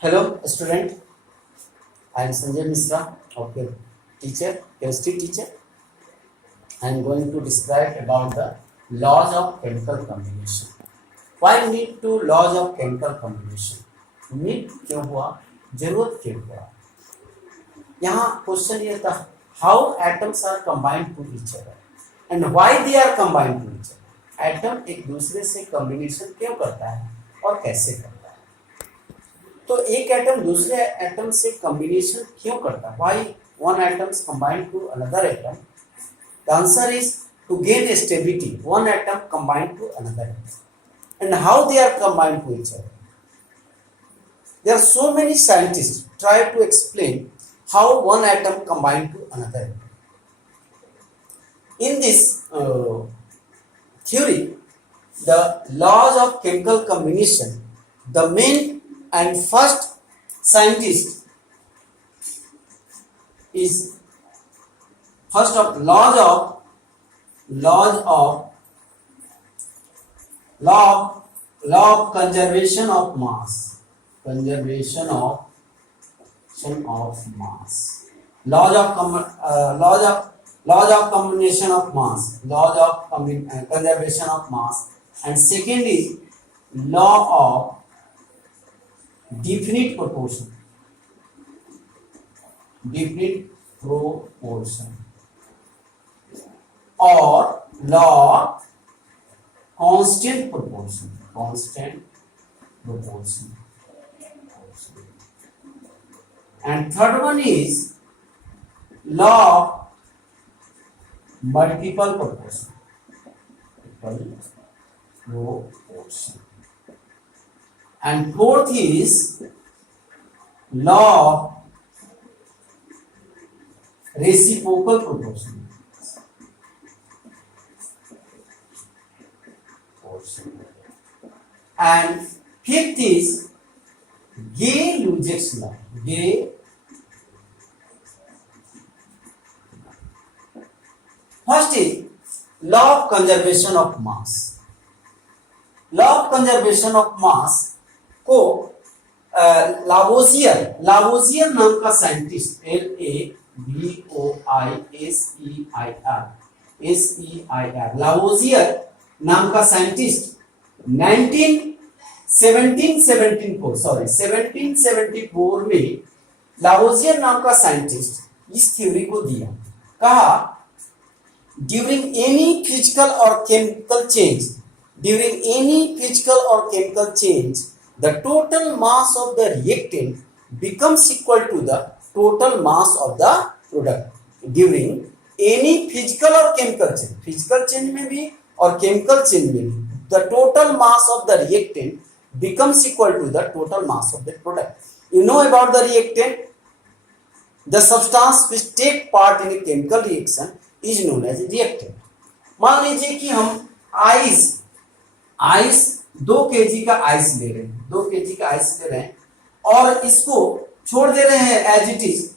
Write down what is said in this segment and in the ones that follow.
Hello, student. I am Sanjay Misra, okay, teacher, chemistry teacher. I am going to describe about the laws of chemical combination. Why need to laws of chemical combination? Need क्यों हुआ? जरूरत क्यों हुआ? यहाँ question ये था, how atoms are combined to each other and why they are combined to each other. Atom एक दूसरे से कॉम्बिनेशन क्यों करता है और कैसे करता है? तो एक एटम दूसरे एटम से कॉम्बिनेशन क्यों करता है? Why one atoms combined to another atom? The answer is to gain stability. One atom combined to another atom. And how they are combined to each other? There are so many scientists try to explain how one atom combined to another atom. In this theory, the laws of chemical combination, the main and first scientist is first of law of conservation of mass, laws of combination of mass, laws of conservation of mass, and second is law of definite proportion, or law constant proportion. And third one is law of multiple proportion. And fourth is law of reciprocal proportion. And fifth is Gay-Lussac's law. First is law of conservation of mass. Law of conservation of mass को लावोजियर नाम का scientist LAVOISEIR नाम का scientist 1774 में लावोजियर नाम का scientist इस theory को दिया। कहा during any physical or chemical change, the total mass of the reactant becomes equal to the total mass of the product. During any physical or chemical change, physical change में भी और chemical change में भी, the total mass of the reactant becomes equal to the total mass of the product. You know about the reactant? The substance which take part in a chemical reaction is known as a reactant. मान लीजिए कि हम ice 2 kg का ice ले रहे हैं और इसको छोड़ दे रहे हैं as it is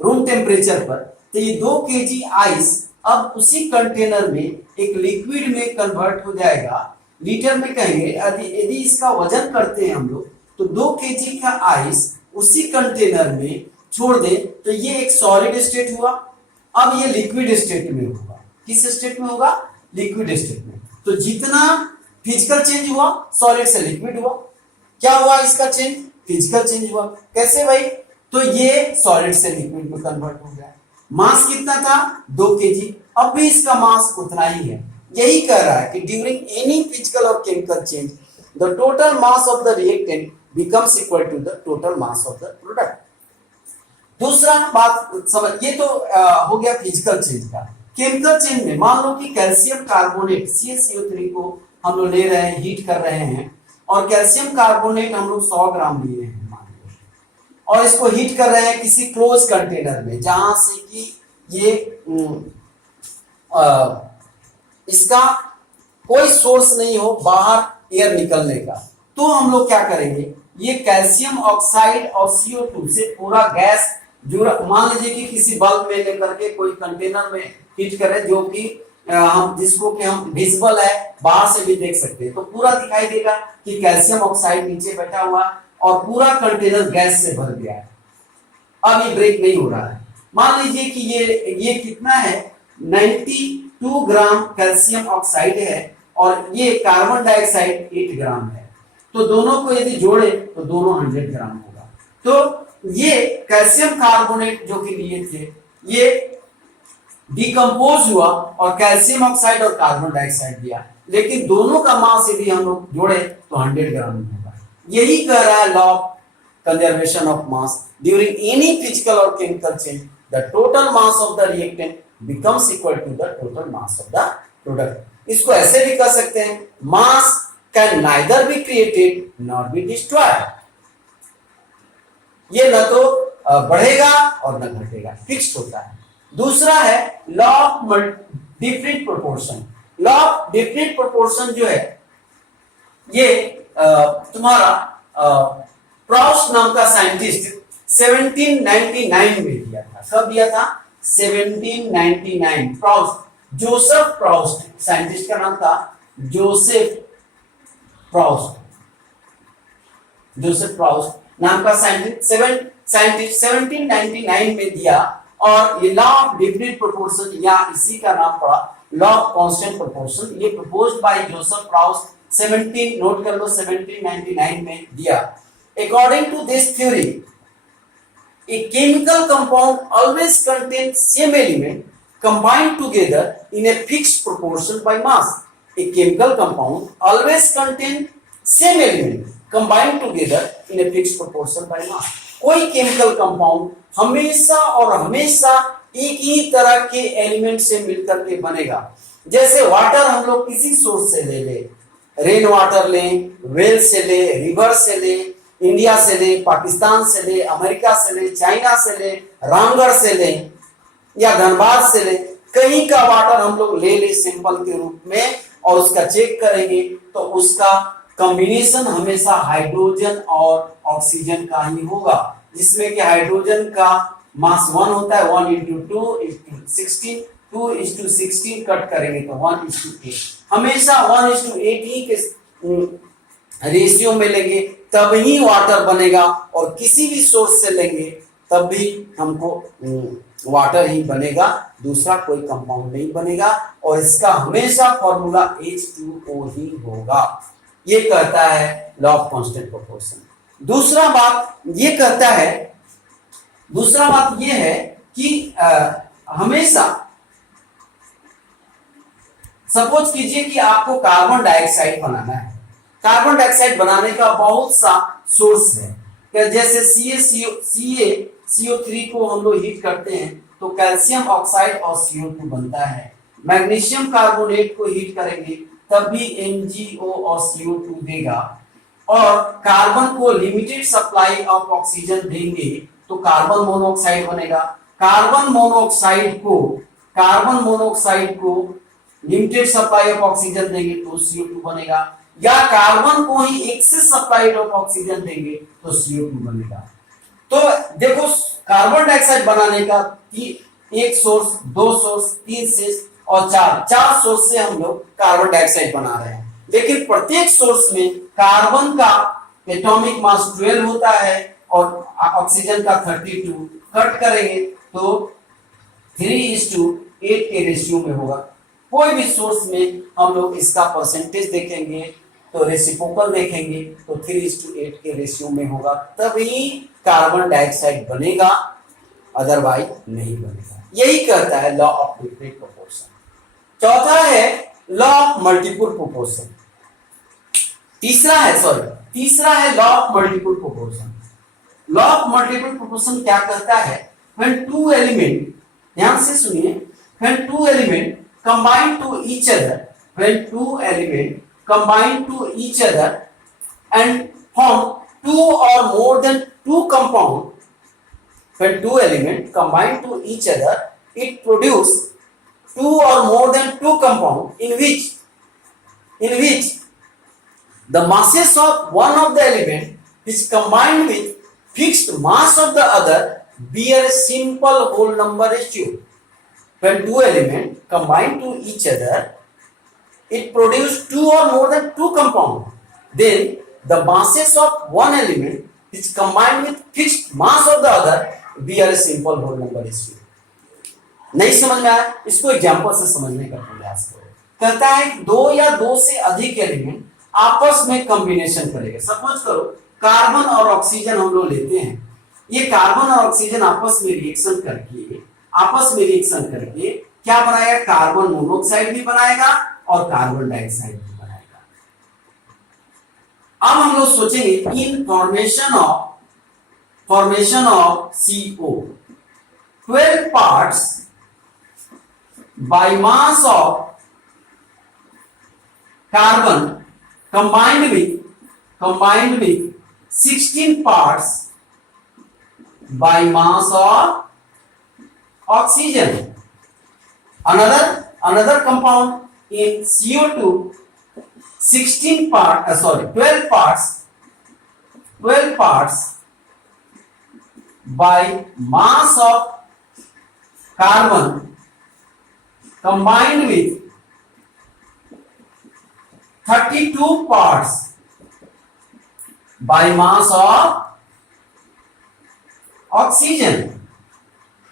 room temperature पर। तो ये 2 kg आइस अब उसी कंटेनर में एक लिक्विड में कन्वर्ट हो जाएगा। लीटर में कहेंगे, यदि इसका वजन करते हैं हम लोग तो 2 kg का आइस उसी कंटेनर में छोड़ दे तो ये एक सॉलिड स्टेट हुआ। अब ये लिक्विड स्टेट में होगा। किस स्टेट में होगा? लिक्विड स्टेट में। तो जितना फिजिकल चेंज हुआ सॉलिड से लिक्विड हुआ। क्या हुआ इसका चेंज? फिजिकल चेंज हुआ। कैसे भाई? तो ये सॉलिड से लिक्विड में कन्वर्ट हो गया। मास कितना था? 2 kg। अब भी इसका मास उतना ही है। यही कह रहा है कि ड्यूरिंग एनी फिजिकल और chemical change the total mass of the reactant becomes equal to the total mass of the product. दूसरा बात समझ, ये तो हो गया फिजिकल चेंज का। केमिकल चेंज में मान लो कि कैल्शियम कार्बोनेट CaCO3 को हम लोग ले रहे हैं, हीट कर रहे हैं और कैल्शियम कार्बोनेट हम लोग 100 ग्राम लिए हैं मान लो, और इसको हीट कर रहे हैं किसी क्लोज कंटेनर में जहां से कि ये इसका कोई सोर्स नहीं हो बाहर एयर निकलने का। तो हम लोग क्या करेंगे, ये कैल्शियम ऑक्साइड और CO2 से पूरा गैस जुड़ा, मान लीजिए कि किसी बल्ब में लेकर के कोई कंटेनर में हीट करें जो कि हम जिसको कि हम विजिबल है, बाहर से भी देख सकते हैं, तो पूरा दिखाई देगा कि कैल्शियम ऑक्साइड नीचे बैठा हुआ और पूरा कंटेनर गैस से भर गया है, अब ये ब्रेक नहीं हो रहा है। मान लीजिए कि ये कितना है, 92 ग्राम कैल्शियम ऑक्साइड है और ये कार्बन डाइऑक्साइड 8 ग्राम है, तो दोनों को यदि जोड़े तो दोनों 100 ग्राम होगा। तो ये कैल्शियम कार्बोनेट जो कि लिए थे ये डिकम्पोज हुआ और कैल्शियम ऑक्साइड और कार्बन डाइऑक्साइड दिया, लेकिन दोनों का मास यदि हम लोग जोड़े तो 100 ग्राम होगा। यही कह रहा है law of conservation of mass during any physical और chemical change, the total mass of the reactant becomes equal to the total mass of the product. इसको ऐसे भी कह सकते हैं, mass can neither be created nor be destroyed. ये न तो बढ़ेगा और न घटेगा, फिक्स्ड होता है। दूसरा है law of different proportion. Law of different proportion जो है ये तुम्हारा प्रॉस्ट नाम का साइंटिस्ट 1799 में दिया था। कब दिया था? 1799। प्रॉस्ट, जोसेफ प्रॉस्ट, साइंटिस्ट का नाम था जोसेफ प्रॉस्ट। जोसेफ प्रॉस्ट नाम का साइंटिस्ट 1799 में दिया, और ये लॉ ऑफ डिफरेंट प्रोपोर्शन या इसी का नाम पड़ा लॉ ऑफ कांस्टेंट प्रोपोर्शन। ये proposed by Joseph Proust 17, note कर लो, 1799 में दिया। According to this theory, a chemical compound always contains same element combined together in a fixed proportion by mass. A chemical compound always contains same element combined together in a fixed proportion by mass. कोई chemical compound हमेशा और हमेशा एक ही तरह के element से मिलकर के बनेगा। जैसे वाटर हम लोग किसी सोर्स से ले ले, रेन वाटर लें, वेल से ले, रिवर से ले, इंडिया से ले, पाकिस्तान से ले, अमेरिका से ले, चाइना से ले, रामगढ़ से ले या धनबाद से ले, कहीं का वाटर हम लोग ले ले सैंपल के रूप में और उसका चेक करेंगे तो उसका कॉम्बिनेशन हमेशा हाइड्रोजन और ऑक्सीजन का ही होगा, जिसमें कि हाइड्रोजन का मास 1 होता है, 1 into 2 into 16, 2 into 16 कट करेंगे तो 1 into 8, हमेशा 1 into 8 ही के रेशियो में लेंगे तब ही वाटर बनेगा, और किसी भी सोर्स से लेंगे तब भी हमको वाटर ही बनेगा, दूसरा कोई कंपाउंड नहीं बनेगा, और इसका हमेशा फॉर्मूला H2O ही होगा। ये कहता है लॉ ऑफ कांस्टेंट प्रोपोर्शन। दूसरा बात ये है कि हमेशा सपोज कीजिए कि आपको कार्बन डाइऑक्साइड बनाना है। कार्बन डाइऑक्साइड बनाने का बहुत सा सोर्स है, जैसे CO3 को हम लोग हीट करते हैं तो कैल्शियम ऑक्साइड और CO2 बनता है। मैग्नीशियम कार्बोनेट को हीट करेंगे तब भी MgO और CO2 देगा, और कार्बन को लिमिटेड सप्लाई ऑफ ऑक्सीजन देंगे तो कार्बन मोनोऑक्साइड बनेगा। कार्बन मोनोऑक्साइड को लिमिटेड सप्लाई ऑफ ऑक्सीजन देंगे तो CO2 बनेगा, या कार्बन को ही एक्सेस सप्लाई ऑफ ऑक्सीजन देंगे तो CO2 बनेगा। तो देखो कार्बन डाइऑक्साइड बनाने का एक सोर्स, 2 सोर्स, 3 सोर्स और 4 सोर्स से हम लोग कार्बन डाइऑक्साइड बना रहे हैं, लेकिन प्रत्येक सोर्स में कार्बन का एटॉमिक मास 12 होता है और ऑक्सीजन का 32, कट करेंगे तो 3:8 के रेशियो में होगा। कोई भी सोर्स में हम लोग इसका परसेंटेज देखेंगे तो रेसिप्रोकल देखेंगे तो 3:8 के रेशियो में होगा, तभी कार्बन डाइऑक्साइड बनेगा, अदरवाइज नहीं बनेगा। यही कहता है लॉ ऑफ डिफरेंट प्रोपोर्शन। चौथा है लॉ ऑफ मल्टीपल प्रोपोर्शन। तीसरा है law of multiple proportion. Law of multiple proportion क्या कहता है? when two element, ध्यान से सुनिए, when two element combine to each other and form two or more than two compound, when two element combine to each other, it produce two or more than two compound in which the masses of one of the element is combined with fixed mass of the other bear a simple whole number ratio. When two elements combine to each other, it produces two or more than two compound. Then the masses of one element which combined with fixed mass of the other bear a simple whole number ratio. नहीं समझ में आया? इसको example से समझने का प्रयास करो। कहता है दो या दो से अधिक एलिमेंट आपस में कॉम्बिनेशन करेगा। सपोज करो कार्बन और ऑक्सीजन हम लोग लेते हैं, ये कार्बन और ऑक्सीजन आपस में रिएक्शन करके क्या बनाएगा? कार्बन मोनोऑक्साइड भी बनाएगा और कार्बन डाइऑक्साइड भी बनाएगा। अब हम लोग सोचेंगे in formation of CO 12 parts by mass of carbon combined with 16 parts by mass of oxygen. Another compound in CO2 12 parts by mass of carbon combined with 32 parts by mass of oxygen.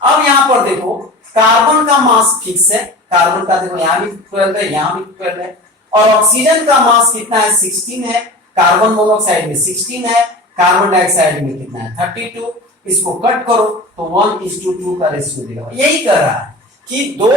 अब यहां पर देखो carbon का mass fix है, carbon का देखो यहां भी 12 है, यहां भी 12 है, और ऑक्सीजन का मास कितना है? 16 है। कार्बन मोनोऑक्साइड में 16 है, कार्बन डाइऑक्साइड में कितना है? 32। इसको कट करो तो 1:2 का रेशियो देगा। यही कह रहा है कि दो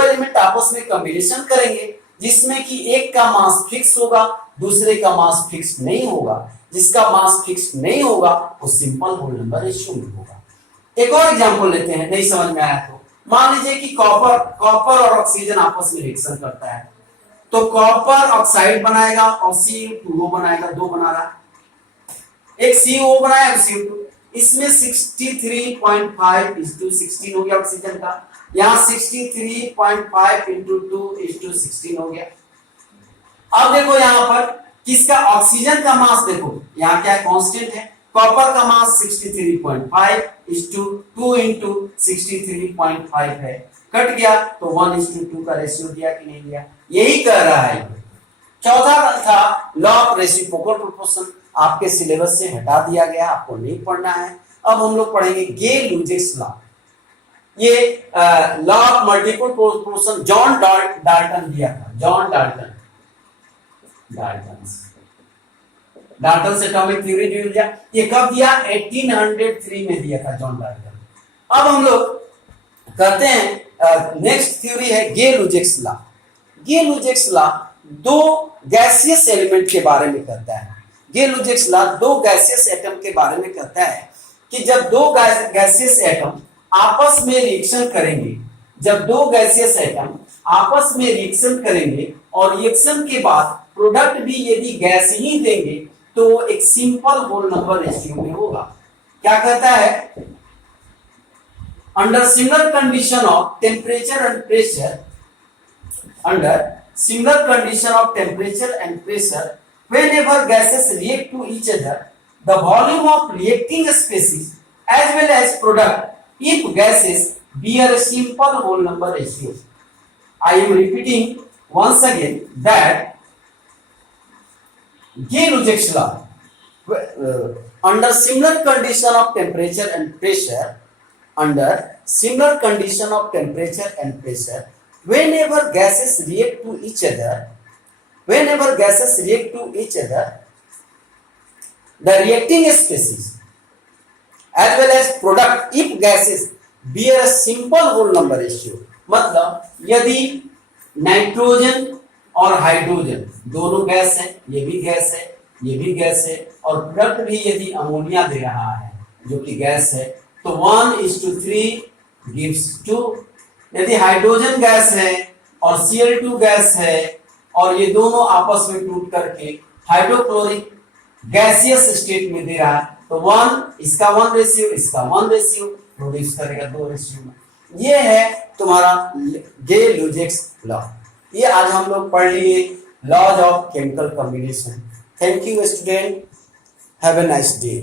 एलिमेंट आपस में कॉम्बिनेशन करेंगे जिसमें कि एक का मास फिक्स होगा, दूसरे का मास फिक्स नहीं होगा। जिसका मास फिक्स नहीं होगा वो सिंपल होल नंबर रेशियो में होगा। एक और एग्जांपल लेते हैं, नहीं समझ में आया तो मान लीजिए कि कॉपर और ऑक्सीजन आपस में रिएक्शन करता है, तो कॉपर ऑक्साइड बनाएगा और CO2 बनाएगा, दो बना रहा, एक CO बनाया CO2, इसमें 63.5:16 हो गया ऑक्सीजन का, यहाँ 63.5 × 2:16 हो गया। अब देखो यहाँ पर किसका ऑक्सीजन का मास देखो, यहाँ क्या कांस्टेंट है, कॉपर का मास 63.5 2 × 63.5 है, कट गया तो 1:2 का रेशियो दिया कि नहीं दिया? यही कह रहा है। चौथा था लॉ ऑफ रेसिप्रोकल प्रोपोर्शन, आपके सिलेबस से हटा दिया गया, आपको नहीं पढ़ना है। अब हम लोग पढ़ेंगे गे-लुजेक्स लॉ। ये law of multiple proportion John Dalton दिया था, जॉन डाल्टन से एटॉमिक थ्योरी दिया। ये कब दिया? 1803 में दिया था जॉन डाल्टन। अब हम लोग करते हैं नेक्स्ट थ्योरी है गे-लुजेक्स लॉ। गे-लुजेक्स लॉ दो गैसियस एलिमेंट के बारे में कहता है। गे-लुजेक्स लॉ दो गैसियस एटम के बारे में कहता है कि जब दो गैसियस एटम आपस में रिएक्शन करेंगे, जब दो गैसियस एटम आपस में रिएक्शन करेंगे और रिएक्शन के बाद प्रोडक्ट भी यदि गैस ही देंगे तो वो एक सिंपल होल नंबर रेशियो में होगा। क्या कहता है? Under similar condition of temperature and pressure, whenever gases react to each other, the volume of reacting species as well as product if gases bear a simple whole number ratio. I am repeating once again that Gay Lussac's law under similar condition of temperature and pressure, whenever gases react to each other, the reacting species as well as product if gases bear a simple whole number ratio, मतलब यदि nitrogen और hydrogen दोनों gas है, ये भी gas है, ये भी गैस है, और प्रोडक्ट भी यदि अमोनिया दे रहा है जो कि गैस है, तो 1:3 gives 2। यदि हाइड्रोजन गैस है और Cl2 गैस है और ये दोनों आपस में टूट करके हाइड्रोक्लोरिक गैसियस स्टेट में दे रहा है, तो 1 इसका 1 रेशियो, इसका 1 रेशियो प्रोड्यूस करेगा 2 रेशियो में। ये है तुम्हारा गे-लुजेक्स लॉ। ये आज हम लोग पढ़ लिए laws of chemical combination. Thank you student, have a nice day.